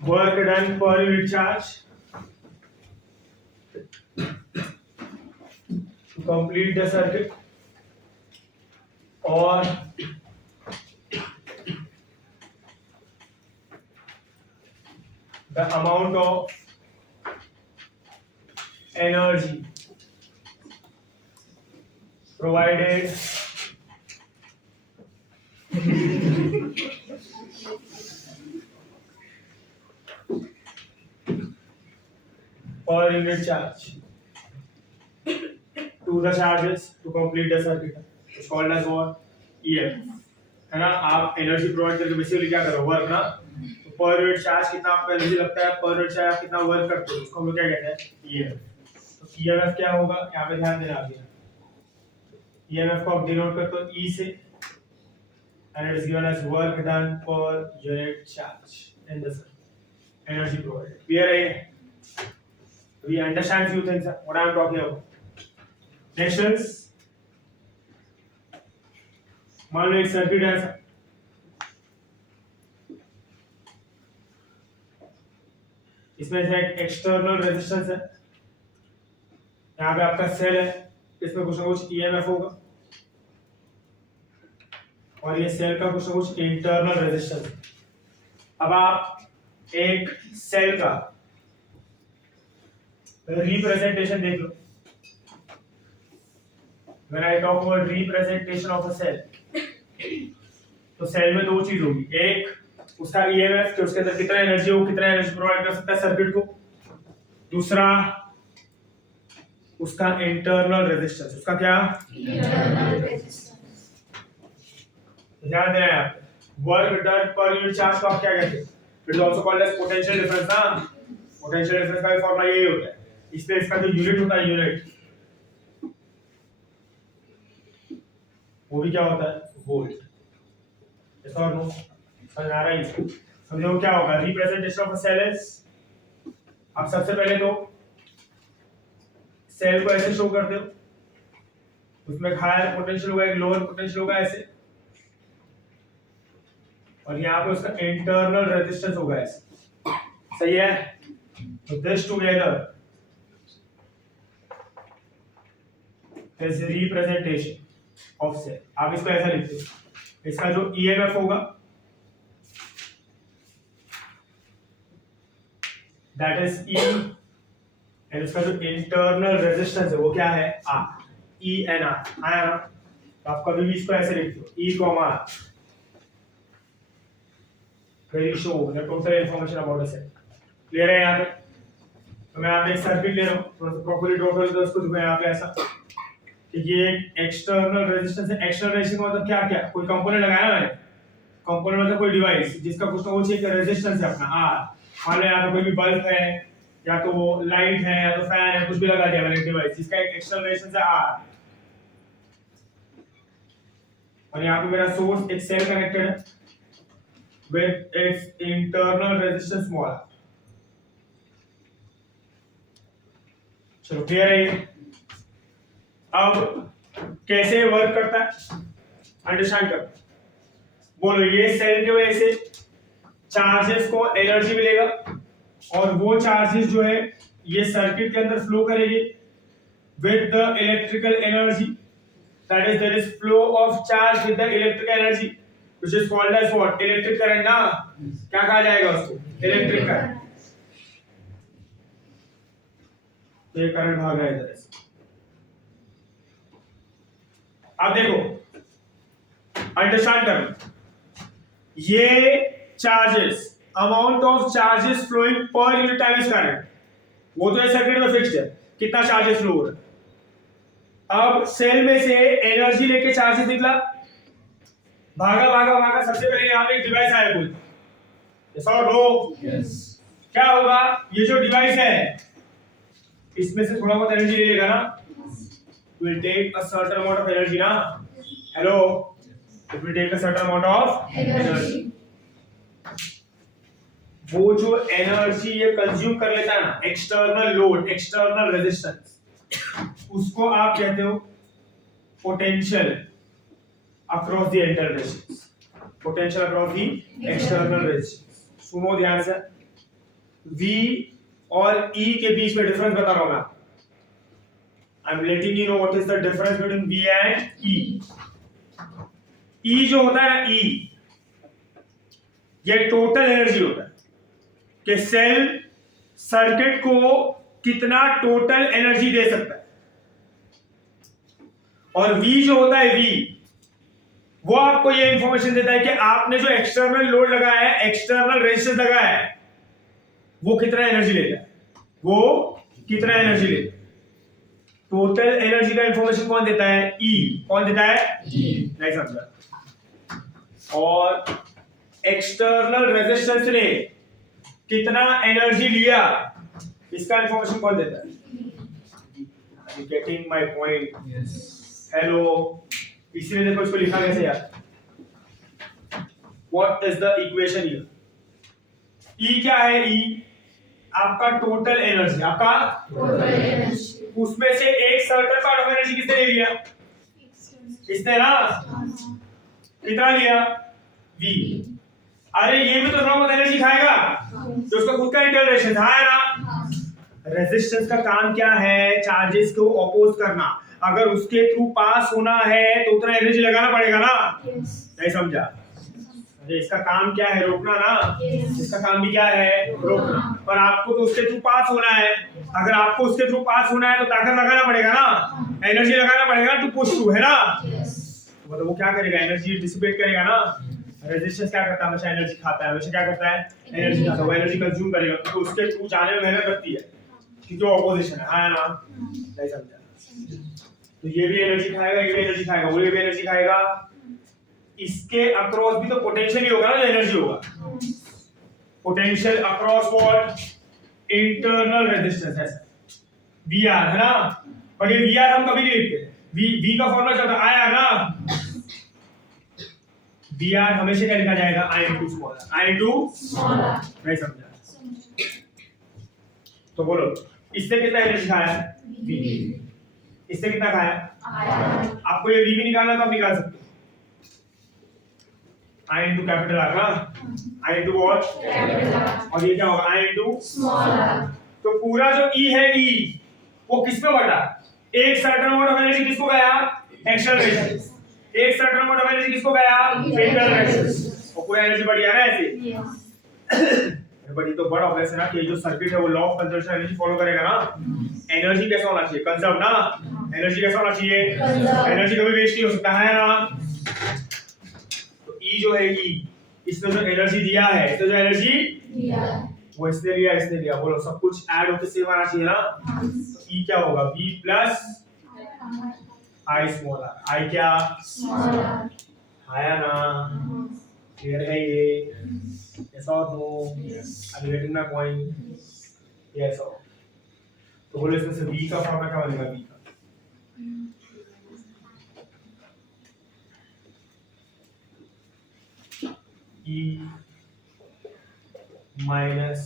work done per unit charge to complete the circuit, or the amount of energy provided per unit charge to the charges to complete the circuit. It's called as what? EM, है ना। आप energy provide करके basically क्या करो, work ना। तो पर unit charge कितना आपका एनर्जी लगता है, पर यूनिट चार्ज आप कितना वर्क करते हो, उसको हम लोग क्या कहते हैं, ईएमएफ। तो ईएमएफ क्या होगा, यहाँ पे ध्यान देना आगे। ईएमएफ को आप डिनोट करते हो ई से, and it is given as work done per unit charge in the energy provided. We understand few things what I am talking about. Next is, मान लो एक सर्किट है ऐसा, इसमें से एक एक्सटर्नल रेजिस्टेंस है, यहाँ पे आपका सेल है, इसमें कुछ ना कुछ ईएमएफ होगा, और ये सेल का कुछ ना कुछ इंटरनल रेजिस्टेंस। अब आप एक सेल का रिप्रेजेंटेशन देख लो। When I talk about representation of a cell, तो सेल में दो चीज होगी, एक उसका ईएमएफ कि उसके अंदर कितना एनर्जी हो, कितना एनर्जी प्रोवाइड कर सकता है सर्किट को, दूसरा उसका इंटरनल रेजिस्टेंस, उसका क्या, इंटरनल रेजिस्टेंस। ध्यान देना है, वर्क डन पर यूनिट चार्ज को आप क्या कहते हैं, it is also called as potential difference ना। पोटेंशियल डिफरेंस का फॉर्मूला यही होता है, इसलिए इसका जो यूनिट होता है, यूनिट, वो भी क्या होता है, वोल्ट। इसका नो समझ आ रहा है, समझो क्या होगा representation of a cell is. आप सबसे पहले तो सेल को ऐसे शो करते हो, उसमें हायर पोटेंशियल होगा, एक लोअर पोटेंशियल होगा ऐसे, और यहाँ पे उसका इंटरनल रेजिस्टेंस होगा ऐसे, सही है। तो this together is representation of cell. आप इसको ऐसा लिखते हो, इसका जो ईएमएफ होगा दैट इज ई, एंड इसका जो इंटरनल रेजिस्टेंस है वो क्या है, आर, ई एन आर, आया ना। तो आप कभी भी इसको ऐसे लिखते हो, E comma R, very show the total information about a cell. Clear है यहाँ पे। तो मैं यहाँ पे एक सर्किट ले रहा हूँ, थोड़ा सा प्रॉपर्ली ड्रॉ कर लेता हूँ इसको, यहाँ पे ऐसा कि ये एक्सटर्नल रेजिस्टेंस है। एक्सटर्नल रेजिस्टेंस मतलब क्या, क्या कोई कंपोनेंट लगाया ना मैंने, कंपोनेंट मतलब कोई डिवाइस जिसका कुछ ना कुछ एक रेजिस्टेंस है अपना आर। मान लो यहाँ पे कोई भी बल्ब है, या तो लाइट है, या तो फैन है, कुछ भी लगा दिया मैंने डिवाइस जिसका एक एक्सटर्नल रेजिस्टेंस है आर, और यहाँ पे मेरा सोर्स एक सेल कनेक्टेड है with its internal resistance small R. चलो क्लियर है ये। अब कैसे वर्क करता है अंडरस्टैंड कर, बोलो। ये सेल की वजह से चार्जेस को एनर्जी मिलेगा, और वो चार्जेस जो है ये सर्किट के अंदर फ्लो करेगी with the electrical energy, that is there is flow of charge with the electrical energy which is called as what, electric current ना। क्या कहा जाएगा उसको, इलेक्ट्रिक करंट। तो ये करंट भाग रहा है इधर से। अब देखो अंडरस्टैंड करो, ये charges, amount of charges flowing पर यूनिट टाइम इज करंट, वो तो सर्किट में फिक्स्ड है कितना चार्जेस फ्लो हो रहा है। अब सेल में से एनर्जी लेके चार्जेस निकला, भागा भागा भागा, सबसे पहले यहाँ पे एक डिवाइस आया कोई, यस और नो, यस। क्या होगा, ये जो डिवाइस है इसमें से थोड़ा बहुत एनर्जी ले लेगा ना, will take a certain amount of energy ना, hello, it will take a certain amount of energy। वो जो एनर्जी ये कंज्यूम कर लेता है ना, एक्सटर्नल लोड, एक्सटर्नल रेजिस्टेंस, उसको आप कहते हो potential across the internal resistance, potential across the external resistance. सुनो ध्यान से, V और E के बीच में डिफरेंस बता रहा हूं मैं. I'm letting you know what is the difference between V and E. E जो होता है ना, E ये टोटल एनर्जी होता है कि सेल सर्किट को कितना टोटल एनर्जी दे सकता है. और V जो होता है, V वो आपको ये इंफॉर्मेशन देता है कि आपने जो एक्सटर्नल लोड लगाया है, एक्सटर्नल रेजिस्टेंस लगाया है, वो कितना एनर्जी लेता है, वो कितना एनर्जी लेता है. टोटल एनर्जी का इंफॉर्मेशन कौन देता है? E. कौन देता है? E. नहीं समझा. और एक्सटर्नल रेजिस्टेंस ने कितना एनर्जी लिया, इसका इंफॉर्मेशन कौन देता है? Are you getting my point? Yes. Hello. इसलिए देखो इसको लिखा कैसे यार. What is the equation here? E क्या है? E आपका टोटल एनर्जी, आपका टोटल एनर्जी. उसमें से एक सर्टेन पार्ट ऑफ एनर्जी किसने ले लिया? इसने ना. कितना लिया? V. अरे ये भी तो थोड़ा बहुत एनर्जी खाएगा, तो उसका खुद का इंटरनल रेजिस्टेंस है ना. रेजिस्टेंस का काम क्या है? चार्जेस को अपोज करना. अगर उसके थ्रू पास होना है तो उतना एनर्जी लगाना पड़ेगा ना. नहीं समझा? अरे इसका काम क्या है? रोकना ना. इसका काम भी क्या है? रोकना. पर आपको तो उसके थ्रू पास होना है. अगर आपको उसके थ्रू पास होना है तो ताकत लगाना पड़ेगा ना, एनर्जी लगाना पड़ेगा टू पुश थ्रू, है ना. मतलब वो क्या करेगा? एनर्जी डिसिपेट करेगा ना. रेजिस्टेंस क्या करता है? हमेशा एनर्जी खाता है. हमेशा क्या करता है? एनर्जी खाता है. वो एनर्जी कंज्यूम करेगा तो उसके थ्रू जाने में मेहनत लगती है, क्योंकि वो ऑपोजिशन है ना. नहीं समझा? तो ये भी एनर्जी खाएगा, ये भी एनर्जी खाएगा, वो भी एनर्जी खाएगा. इसके अक्रॉस भी तो पोटेंशियल ही होगा ना, जो एनर्जी होगा. Potential across what? Internal resistance है VR, है ना. पर ये VR हम कभी नहीं लिखते. V का फॉर्मूला क्या होता है? IR ना. VR हमेशा क्या लिखा जाएगा? I into smaller. I into smaller. नहीं समझा? तो बोलो, इससे कितना एनर्जी खाया? V. इससे कितना खाया? आपको ये V भी निकालना तो आप निकाल सकते हो. I into कैपिटल R ना. I into what? और ये क्या होगा? I into smaller. तो पूरा जो E है, E वो किस पे बटा? एक सर्टेन अमाउंट ऑफ एनर्जी किसको गया? External resistance. एक सर्टेन अमाउंट ऑफ एनर्जी किसको गया? Internal resistance. और कोई एनर्जी बढ़ गया ना ऐसे. बट ये तो बड़ा ऑब्वियस है ना कि जो सर्किट है वो law of conservation energy follow करेगा ना. एनर्जी कैसा होना चाहिए? कंजर्व ना. एनर्जी कैसा होना चाहिए? एनर्जी कभी वेस्ट नहीं हो सकता है ना. तो E जो है, E इसने जो एनर्जी दिया है, इसने जो एनर्जी वो इसने लिया. बोलो सब कुछ ऐड होकर सेम आना चाहिए ना. तो E क्या होगा? V plus I smaller. I क्या? स्मॉलर. आया ना. क्लियर है ये? Yes or no? Are you getting my point? Yes or? तो बोलो इसमें से V का फॉर्मूला क्या बनेगा? V का E minus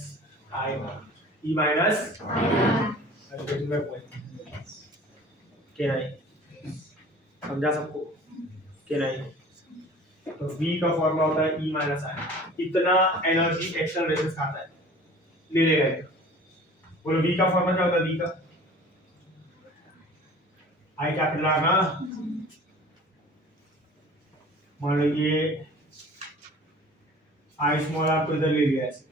I one. E minus are you getting my point? क्या नहीं समझा सबको? क्या नहीं? तो V का फॉर्मूला होता है E माइनस I. इतना एनर्जी एक्सटर्नल रेजिस्टेंस खाता है, ले लेगा इतना. बोलो V का फॉर्मूला क्या होता है? V का I कैपिटल R ना. मान लो ये I स्मॉल आपको इधर ले लिया ऐसे.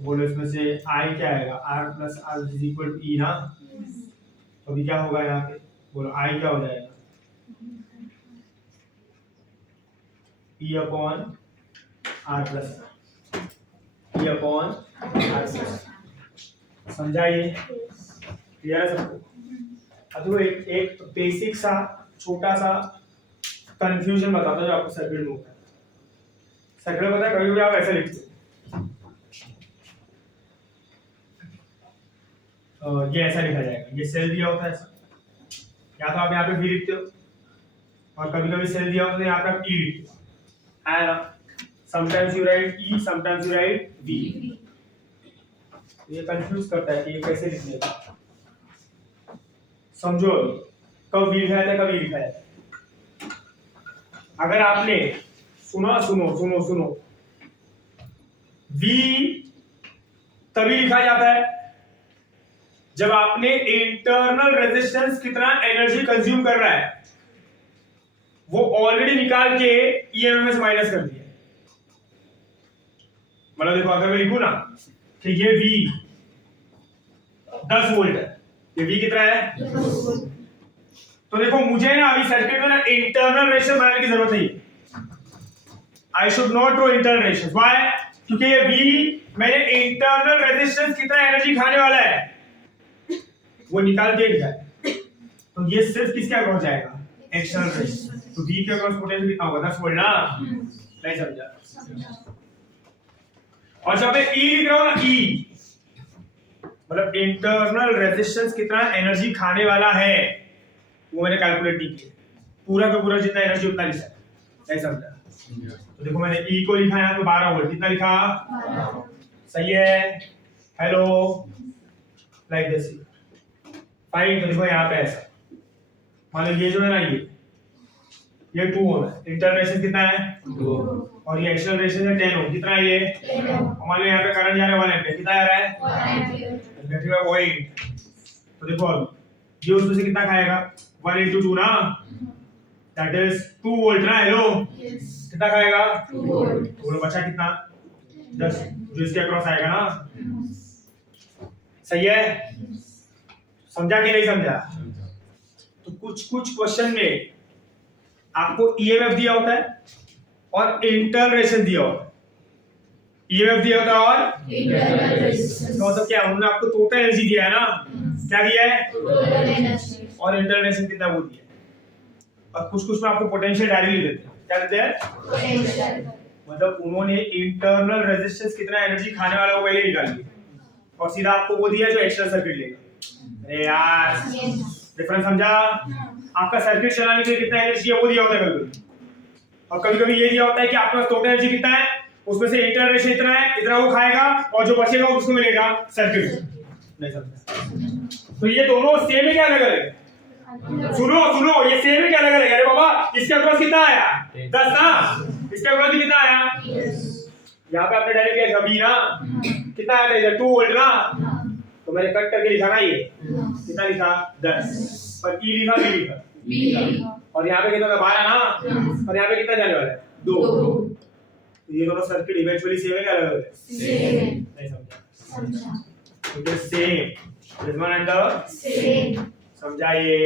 बोलो इसमें से I क्या आएगा? R plus R is equal to E ना. तो अभी क्या होगा यहाँ पे? बोलो I क्या हो जाएगा? E upon R plus E upon R plus. समझा ये? क्लियर है सबको? अब तो एक बेसिक सा छोटा सा कंफ्यूजन बताता हूँ जो आपको सर्किट में होता है. सर्किट में पता है कभी-कभी आप ऐसे लिखते हो, ये ऐसा लिखा जाएगा. ये सेल दिया होता है ऐसा, या तो आप यहाँ पे V लिखते हो, और कभी-कभी सेल दिया होता है यहाँ पे आप E लिखते हो, है ना. Sometimes you right E, sometimes you right V. ये कंफ्यूज करता है कि ये कैसे लिखने का. समझो अभी कब वी लिखा जाता है, कब ई लिखा जाता है। अगर आपने सुनो वी तभी लिखा जाता है जब आपने इंटरनल रेजिस्टेंस कितना एनर्जी कंज्यूम कर रहा है वो ऑलरेडी निकाल के ईएमएफ माइनस कर दिया। मतलब देखो अगर मैं लिखूं ना कि ये V 10 वोल्ट है, ये V कितना है, तो देखो मुझे ना अभी सर्किट में ना इंटरनल रेजिस्टेंस बनाने की जरूरत नहीं। I should not draw internal resistance. Why? क्योंकि ये V मेरे इंटरनल रेजिस्टेंस कितना एनर्जी खाने वाला है वो निकाल के लिखा है। तो ये सिर्फ किसके अक्रॉस जाएगा, एक्सटर्नल रेजिस्टेंस। तो V के अक्रॉस पोटेंशियल कितना होगा, 10 वोल्ट ना। नहीं समझा? और जब मैं E लिख रहा हूं ना, E मतलब इंटरनल रेजिस्टेंस कितना एनर्जी खाने वाला है वो मैंने कैलकुलेट नहीं किया। पूरा का पूरा जितना एनर्जी उतना लिखा है। नहीं समझा? तो देखो मैंने E को लिखा है यहाँ पे 12 वोल्ट। कितना लिखा, सही है। Hello, like this fine. तो देखो यहाँ पे ऐसा मान लो ये जो है ना ये 2 ओम है, इंटरनल रेजिस्टेंस कितना है 2 और ये एक्सटर्नल रेजिस्टेंस है 10 ओम। कितना है ये 10 ओम। मान लो यहाँ पे करंट जा रहा है 1 एम्पीयर। कितना आ रहा है 1 एम्पीयर। बैटरी का पॉइंट। तो देखो अब ये उसमें से कितना खाएगा 1 into 2 ना, दैट इज 2 वोल्ट ना। हेलो, कितना खाएगा 2 वोल्ट। तो बोलो बचा कितना 10 जो इसके अक्रॉस आएगा ना। सही है, समझा कि नहीं समझा? तो कुछ क्वेश्चन में आपको ईएमएफ दिया होता है और इंटरनल रेजिस्टेंस दिया होता है। ईएमएफ दिया होता है और इंटरनल रेजिस्टेंस। तो मतलब क्या उन्होंने आपको टोटल एनर्जी दिया है ना, क्या दिया है टोटल एनर्जी, और इंटरनल रेजिस्टेंस कितना वो दिया है। और कुछ में आपको पोटेंशियल डायरेक्टली देते हैं। क्या देते हैं, पोटेंशियल। मतलब उन्होंने इंटरनल रेजिस्टेंस कितना एनर्जी खाने वाला वो पहले निकाल लिया और सीधा आपको वो दिया जो एक्सटर्नल सर्किट लेगा। अरे यार डिफरेंस समझा? आपका सर्किट चलाने के लिए कितना एनर्जी है वो दिया होता है कभी, और कभी-कभी ये दिया होता है कि आपके पास टोटल एनर्जी कितना है, उसमें से इंटरनल रेजिस्टेंस इतना है, इतना वो खाएगा और जो बचेगा उसको मिलेगा सर्किट। नहीं समझा? तो ये दोनों सेम है क्या अलग अलग है? सुनो ये सेम है क्या अलग अलग है? अरे बाबा इसके अक्रॉस कितना आया 10 ना, इसके अक्रॉस कितना आया, यहाँ पे आपने डायरेक्ट लिखा V ना, कितना आया इधर 2 वोल्ट ना, तो मैंने कट करके लिखा ना ये कितना लिखा 10, पर E लिखा V लिखा, और यहाँ पे कितना था 12 ना, और यहाँ पे कितना जाने वाला है 2। तो ये दोनों सर्किट इवेंचुअली सेम है क्या अलग अलग है? सेम। नहीं समझा? It is same, this one and the same. समझा? ये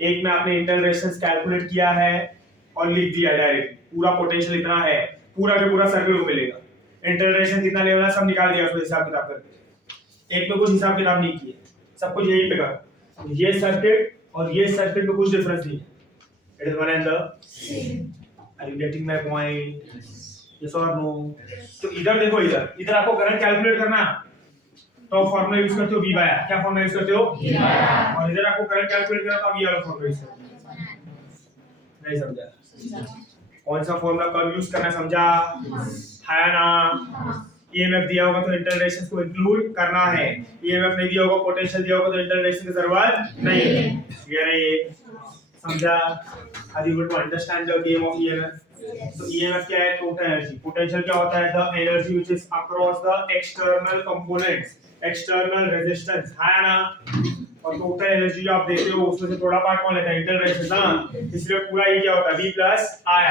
एक में आपने इंटरनल रेजिस्टेंस कैलकुलेट किया है और लिख दिया डायरेक्ट, पूरा पोटेंशियल इतना है, पूरा के पूरा सर्किट को मिलेगा। इंटरनल रेजिस्टेंस कितना लेवल है सब निकाल दिया, उसको हिसाब किताब करके। एक में कुछ हिसाब किताब नहीं किए, सब कुछ यही पे कर। ये सर्किट और ये सर्किट में कुछ डिफरेंस नहीं है। It is one and the same. Are you getting my point? Yes और नो? तो इधर देखो, इधर आपको करंट कैलकुलेट करना है तो फॉर्मूला यूज करते हो V बाय R। क्या फॉर्मूला यूज करते हो V बाय R। और इधर आपको करंट कैलकुलेट करना तो आप ये वाला फॉर्मूला यूज करते हो। नहीं समझा? कौन सा फॉर्मूला कब यूज करना समझा है ना? ईएमएफ दिया होगा तो इंटरनल रेजिस्टेंस को इंक्लूड करना है, ईएमएफ नहीं दिया होगा, पोटेंशियल दिया होगा तो इंटरनल रेजिस्टेंस की जरूरत नहीं है। क्लियर है ये? समझा? Are you able to understand the game of EMF? तो ईएमएफ क्या है? Total energy. पोटेंशियल क्या होता है? The energy which is across the external components, external resistance है ना। और टोटल एनर्जी जो आप देते हो उसमें से थोड़ा पार्ट कौन लेता है? इंटरनल रेजिस्टेंस ना। इसलिए पूरा ये क्या होता है? V plus are.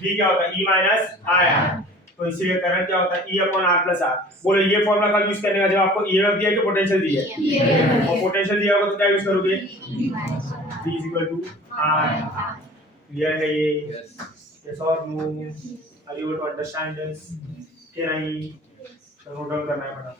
V क्या होता है? E minus R. तो इसीलिए करंट क्या होता है? E upon R plus R. बोलो ये फॉर्मूला कब यूज करने का? जब आपको ईएमएफ दिया है कि पोटेंशियल दिया है? और पोटेंशियल दिया होगा तो क्या यूज करोगे? V is equal to R। Clear है ये? यस और no? Are you able to understand this? क्या नहीं? नोट डाउन करना है बेटा।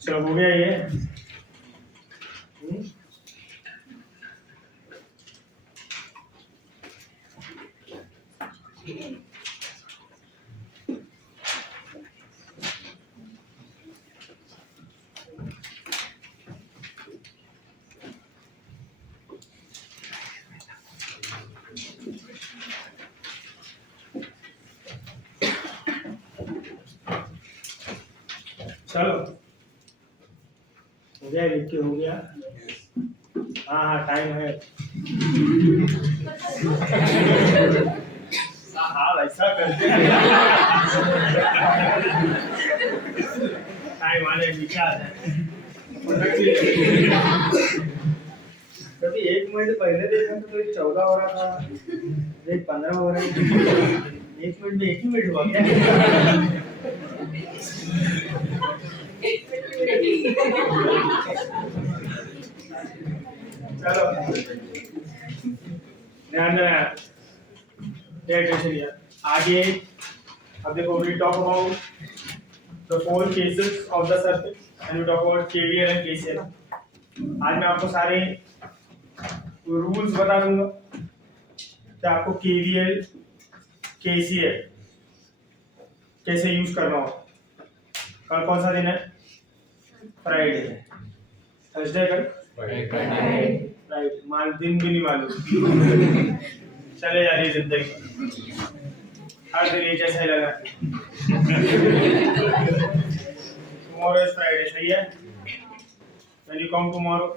चलो हो गया ये। चलो हो गया, लिख के हो गया। हाँ हाँ टाइम है। हाँ वैसा करते हैं। टाइम आने लिखा है। कभी 1 मिनट पहले देखा तो 14 हो रहा था, 15 हो रहा है। 1 मिनट में 1 ही मिनट हुआ क्या? चलो ध्यान देना, पे अटेंशन हियर। आगे अब देखो, we talk about the 4 cases of the circuit and we talk about KVL and KCL. आज मैं आपको सारे रूल्स बता दूंगा कि आपको केवीएल KCL कैसे यूज करना हो। कल कौन सा दिन है? फ्राइडे है। थर्सडे कल राइट, मान दिन भी नहीं मालूम चले जा रही जिंदगी, हर दिन एक जैसा ही लगा। Tomorrow is Friday, सही है? When you come tomorrow,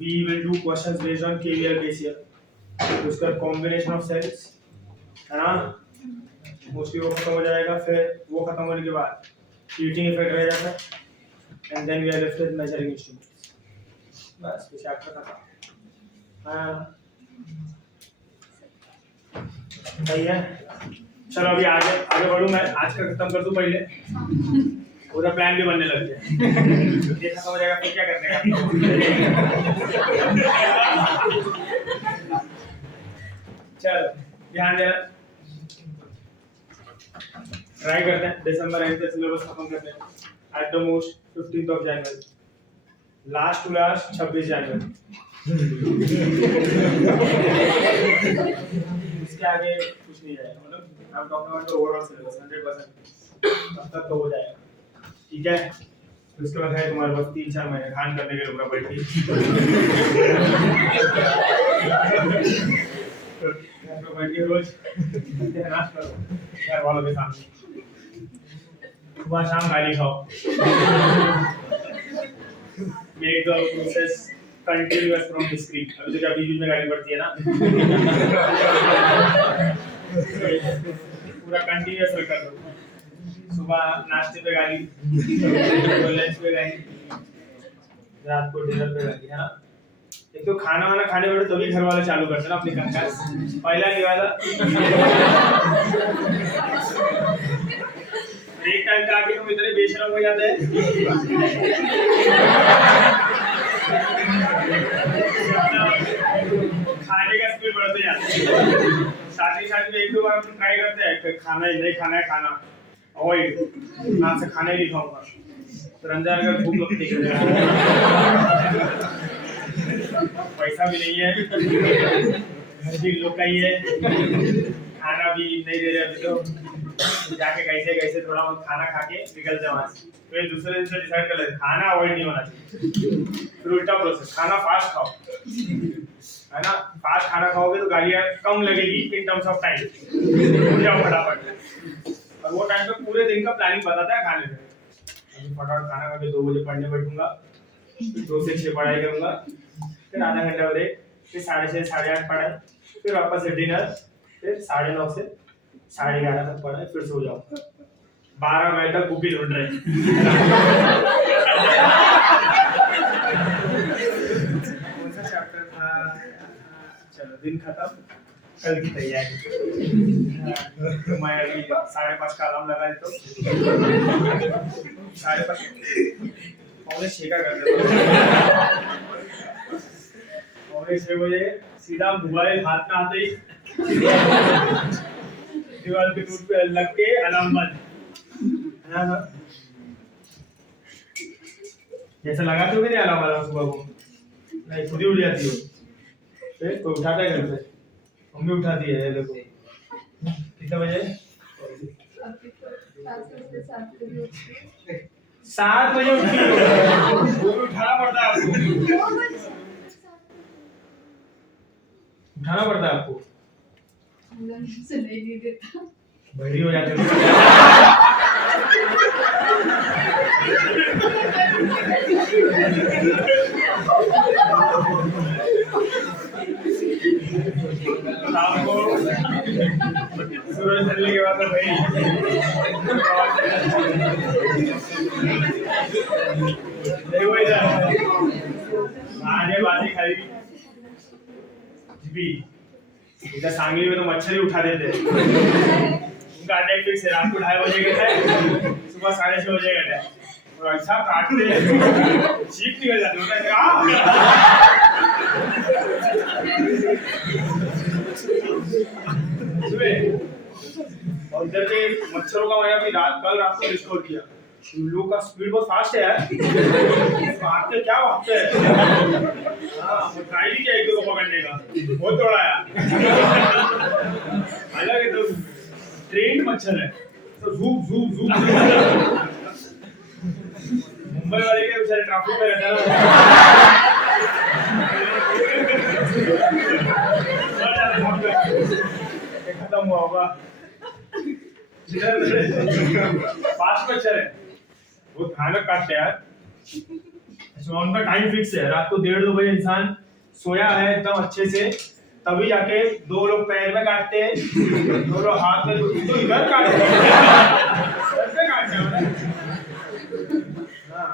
we will do questions based on KVL, KCL. उसका combination of cells, है ना? मोस्टली वो खत्म हो जाएगा, फिर वो खत्म होने के बाद हीटिंग इफेक्ट रह जाता है, and then we are left with measuring instruments. बस कुछ आपका खत्म। हाँ, सही है। चलो अभी आगे आगे बढ़ूँ, मैं आज का खत्म कर दूँ पहले, पूरा प्लान भी बनने लग जाए। ये खत्म हो जाएगा फिर क्या करने का? चलो ध्यान देना, ट्राई करते हैं दिसंबर एंड तक सिलेबस खत्म करते हैं। At the most 15th of January, last to last 26 जनवरी। इसके आगे कुछ नहीं जाएगा, मतलब I am talking about the overall syllabus 100%, तब तक तो हो जाएगा, ठीक है? उसके बाद है तुम्हारे पास 3-4 महीने खान करने के लिए बैठ के बैठ के रोज नाच करो घर वालों के सामने, सुबह शाम गाली खाओ, make the process continuous from discrete. अभी तो क्या बीच में गाली पड़ती है ना, पूरा कंटिन्यूअस कर दो। सुबह नाश्ते पे गाली, लंच पे गाली, रात को डिनर पे गाली, है ना? एक तो खाना वाना खाने बैठो तभी घर वाले चालू करते ना अपनी कंकास, पहला नहीं वाला एक टाइम का आके तुम इतने बेशरम हो जाते हैं खाने का स्पीड बढ़ते जाता है। साथ ही में एक दो बार हम ट्राई करते हैं कि खाना ही नहीं खाना है, खाना अवॉइड, आज से खाना ही नहीं खाऊंगा, फिर अंदर अगर भूख लगती है, पैसा भी नहीं है, घर भी लोग का ही है, खाना भी नहीं दे रहे अभी तो जाके कैसे कैसे थोड़ा बहुत खाना खा के निकलते वहां से। फिर दूसरे दिन से डिसाइड कर लेते खाना अवॉइड नहीं होना चाहिए, फिर उल्टा प्रोसेस, खाना फास्ट खाओ, है ना? फास्ट खाना खाओगे तो गालियां कम लगेगी इन टर्म्स ऑफ टाइम, जाओ फटाफट। और वो टाइम पे पूरे दिन का प्लानिंग बताता है खाने में। अभी फटाफट खाना खा के 2 बजे पढ़ने बैठूंगा, 2 से 6 पढ़ाई करूंगा, फिर आधा घंटा ब्रेक, फिर 6:30 साढ़े 8 पढ़ाई, फिर वापस से डिनर, फिर 9:30 से 11:30 तक पढ़ाई, फिर सो जाओ। 12 बजे तक बुक ही ढूंढ रहे कौन सा चैप्टर था? चलो दिन खत्म, कल की तैयारी। मैं अभी 5:30 का अलार्म लगा देता हूँ, 5:30 पौने 6 का कर देता हूँ, पौने 6 बजे सीधा मोबाइल हाथ में आते ही दीवार के टूट पे लग के अलार्म बंद, है ना? जैसे लगाते हो कि नहीं अलार्म सुबह को? नहीं, खुद ही उठ जाती हो, फिर कोई उठाता है घर पे? मम्मी उठाती है। ये देखो कितने बजे? 7 बजे उठती हो, उठाना पड़ता है आपको, उठाना पड़ता है आपको, नहीं देता, बड़ी हो जाती है। शाम को सूरज ढलने के बाद तो भाई नहीं वही था, आने बाजी खाई जी। इधर सांगली में तो मच्छर ही उठा देते हैं, उनका अटैक फिक्स है, रात को 2:30 बजे का है, सुबह 6:30 बजे का है, और ऐसा काटते हैं चीख निकल जाती है। और इधर के मच्छरों का मैंने अभी कल रात को रिस्टोर किया, उन लोगों का स्पीड बहुत फास्ट है यार, भागते क्या भागते हैं। हाँ, ट्राई भी किया एक दो को पकड़ने का, बहुत दौड़ाया। अलग है तो ट्रेंड मच्छर है तो झूप झूप झूप मुंबई वाले के बेचारे ट्रैफिक में रहता है खत्म हुआ होगा पास मच्छर है वो भयानक काटते हैं यार। अच्छा, उनका टाइम फिक्स है, रात को 1:30-2 बजे इंसान सोया है एकदम अच्छे से, तभी जाके 2 लोग पैर में काटते हैं, 2 लोग हाथ में, तो इधर काटते हैं सर पे काटते हैं हाँ,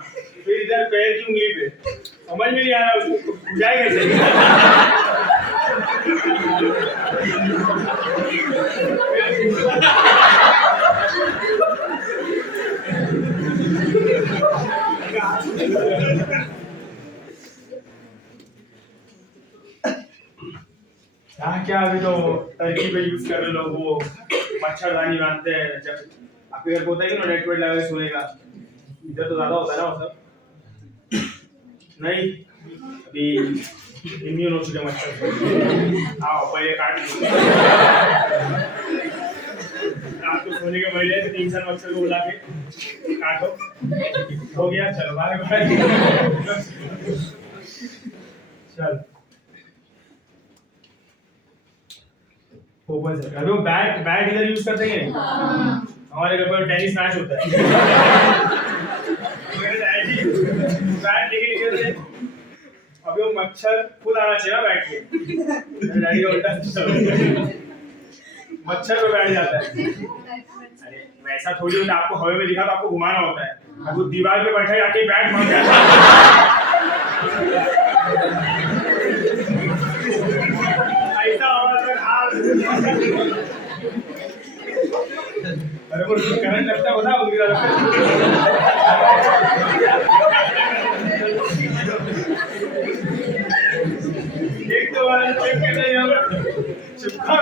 फिर इधर पैर की उंगली पे, समझ में नहीं आ रहा उसको बुझाए कैसे। क्या अभी तो टर्की पे यूज कर रहे लोग वो मच्छरदानी बांधते हैं, जब आपके घर को होता है कि ना नेट वेट लगा के सोने का, इधर तो ज्यादा होता है ना वो सब नहीं, अभी इम्यून हो चुके मच्छर। आओ पहले काट लो रात को सोने के पहले 3-4 मच्छर को बुला के काटो, हो गया चलो बाय चल ओपन से अभी वो बैट इधर यूज करते हैं हमारे घर पर टेनिस मैच होता है बैट लेके निकलते हैं, अभी वो मच्छर खुद आना चाहिए ना बैठ के डैडी का उल्टा मच्छर पे बैठ जाता है। अरे वैसा थोड़ी होता है, आपको हवा में दिखा तो आपको घुमाना होता है, अब वो दीवार पे बैठा जाके बैट मार जाता ऐसा अरे वो करंट लगता है बता उंगली एक तो वाला चेक कर रहे हैं चिपका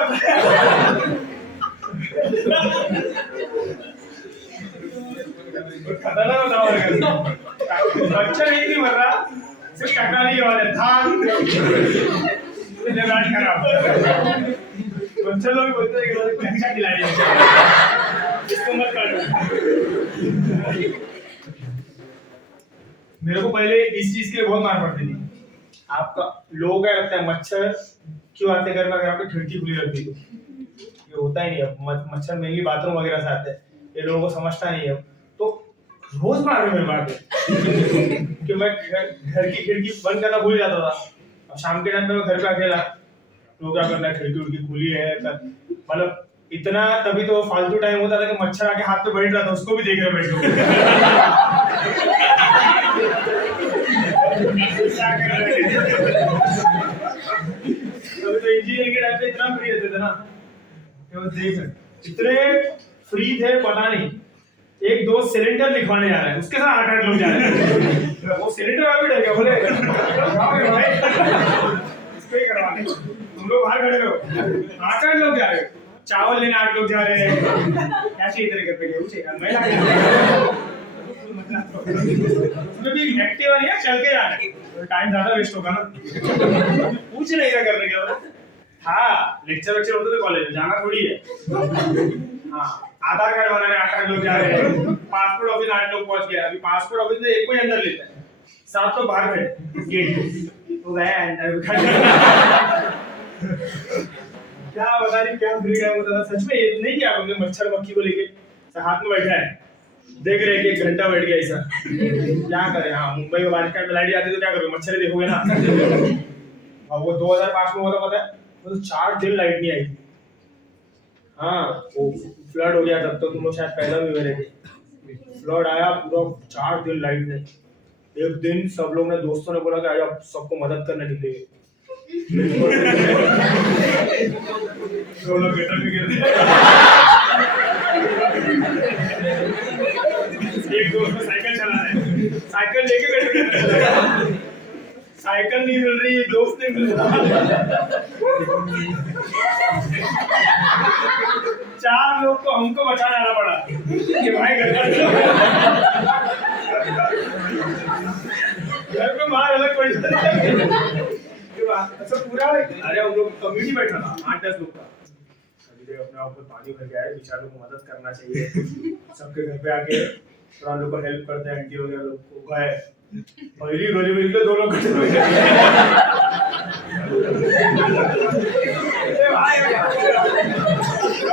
खतरनाक होता है बच्चा नहीं मर रहा सिर्फ टकराने वाले धान जगाड़ खराब बच्चे लोग बोलते हैं कि अच्छा खिलाड़ी इसको मत काटो। मेरे को पहले इस चीज के लिए बहुत मार पड़ती थी, आपका लोगों क्या लगता है मच्छर क्यों आते घर में अगर आपकी खिड़की खुली रहती तो, ये होता ही नहीं है, मच्छर मेनली बाथरूम वगैरह से आते हैं, ये लोगों को समझता नहीं है, तो रोज मार रहे मेरे बात कि मैं घर की खिड़की बंद करना भूल जाता था, और शाम के टाइम पे मैं घर पे अकेला तो क्या करना, खिड़की उड़की खुली है मतलब इतना, तभी तो फालतू टाइम होता था कि मच्छर आके हाथ पे बैठ रहा था उसको भी देख रहे बैठे तो इंजीनियर के टाइम पे इतना फ्री रहते थे ना कि वो देख इतने फ्री थे पता नहीं, एक दोस्त सिलेंडर लिखवाने जा रहा है उसके साथ 8-8 लोग जा रहे हैं, वो सिलेंडर वाला भी डर गया, बोले भाई इसको ही करवाने, तुम लोग बाहर खड़े हो 8-8 लोग जा रहे हो, चावल लेने 8 लोग जा रहे हैं, क्या चाहिए तेरे घर पे गेहूं चाहिए मैं ला उसमें भी नेगेटिव नहीं है, चल के जाना है टाइम ज्यादा वेस्ट होगा ना पूछ नहीं क्या करने के बाद हाँ लेक्चर वेक्चर होते थे कॉलेज में, जाना थोड़ी है हाँ, आधार कार्ड बनाने 8-8 लोग जा रहे हैं, पासपोर्ट ऑफिस 8 लोग पहुंच गए, अभी पासपोर्ट ऑफिस में एक कोई अंदर लेता है, 7 लोग बाहर खड़े गेट तो गए अंदर क्या बता रही क्या फ्री टाइम होता था सच में, ये नहीं किया हमने मच्छर मक्खी को लेके हाथ में बैठा है देख रहे कि 1 घंटा बैठ गया ऐसा क्या करें। हाँ मुंबई में बारिश में लाइट जाती तो क्या करोगे, मच्छर देखोगे ना और वो 2005 में हुआ था पता है, वो तो 4 दिन लाइट नहीं आई थी, हाँ वो फ्लड हो गया तब तो तुम लोग शायद पैदा भी हुए थे, फ्लड आया पूरा 4 दिन लाइट नहीं, एक दिन सब लोग ने दोस्तों ने बोला कि आज आप सबको मदद करने निकलेंगे लोग गटर में गिर एक दोस्त में साइकिल चला रहा है, साइकिल लेके गटर साइकिल नहीं मिल रही, दोस्त नहीं मिल रहा 4 लोग को हमको बचाने आना पड़ा कि भाई घर पे मार अलग पड़ जाती अच्छा पूरा, अरे हम लोग कम्युनिटी बैठा था 8-10 लोग का, मुझे अपने आप को पानी भर गया है, बेचारों को मदद करना चाहिए। सबके घर पे आके थोड़ा लोग को हेल्प करते हैं, आंटी वगैरह लोग को गए पहली गली में निकले 2 लोग खड़े हुए हैं।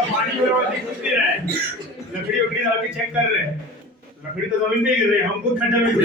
पानी भरवाने कुछ नहीं रहा है, लकड़ी वकड़ी डाल के चेक कर रहे हैं, लकड़ी तो जमीन पे गिर रही है, हम खुद खड्डे में